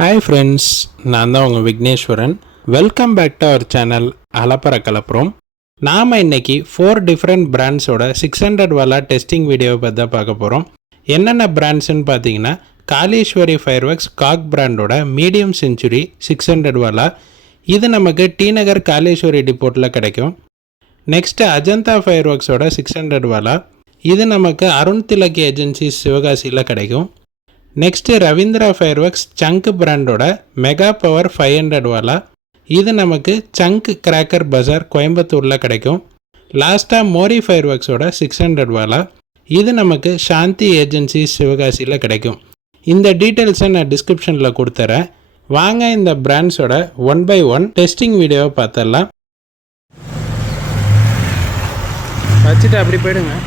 Hi friends, நான் தான் உங்கள் Vigneshwaran. Welcome back to our channel அலப்பற கலப்புறோம். நாம் இன்றைக்கி 4 டிஃப்ரெண்ட் பிராண்ட்ஸோட 600 வாலா டெஸ்டிங் வீடியோவை பற்றி தான் பார்க்க போகிறோம். என்னென்ன பிராண்ட்ஸ்ன்னு பார்த்தீங்கன்னா, காளீஸ்வரி ஃபயர்வொர்க்ஸ் காக் பிராண்டோட மீடியம் செஞ்சுரி 600 வாலா. இது நமக்கு டி நகர் காளீஸ்வரி டிப்போர்ட்டில் கிடைக்கும். நெக்ஸ்ட்டு அஜந்தா ஃபயர்வொர்க்ஸோட 600 வாலா. இது நமக்கு அருண் திலக் ஏஜென்சிஸ் சிவகாசியில் கிடைக்கும். நெக்ஸ்ட்டு ரவீந்திரா ஃபயர்வொர்க்ஸ் சங்க் பிராண்டோட மெகா பவர் 500 வாலா. இது நமக்கு சங்க் கிராக்கர் பஜார் கோயம்புத்தூரில் கிடைக்கும். லாஸ்ட்டாக மோரி ஃபயர்வொர்க்ஸோட 600 வாலா. இது நமக்கு சாந்தி ஏஜென்சி சிவகாசியில் கிடைக்கும். இந்த டீட்டெயில்ஸை நான் டிஸ்கிரிப்ஷனில் கொடுத்துறேன். வாங்க இந்த பிராண்ட்ஸோட 1 by 1 டெஸ்டிங் வீடியோவை பார்த்துடலாம். வச்சுட்டு அப்படி போயிடுங்க.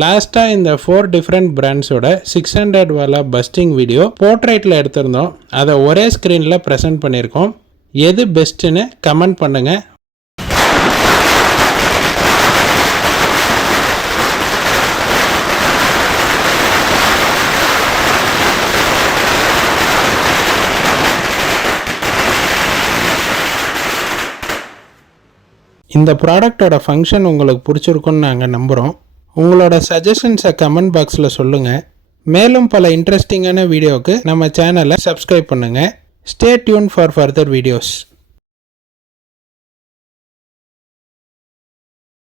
லாஸ்ட்டாக இந்த 4 டிஃப்ரெண்ட் பிராண்ட்ஸோட 600 வாலா பஸ்டிங் வீடியோ போர்ட்ரைட்டில் எடுத்திருந்தோம். அதை ஒரே ஸ்க்ரீனில் ப்ரெசென்ட் பண்ணியிருக்கோம். எது பெஸ்ட்டுன்னு கமெண்ட் பண்ணுங்கள். இந்த ப்ராடக்டோட ஃபங்க்ஷன் உங்களுக்கு பிடிச்சிருக்குன்னு நாங்கள் நம்புகிறோம். உங்களோட சஜஷன்ஸை கமெண்ட் பாக்ஸில் சொல்லுங்கள். மேலும் பல இன்ட்ரெஸ்டிங்கான வீடியோவுக்கு நம்ம சேனலை சப்ஸ்கிரைப் பண்ணுங்கள். Stay tune for further videos.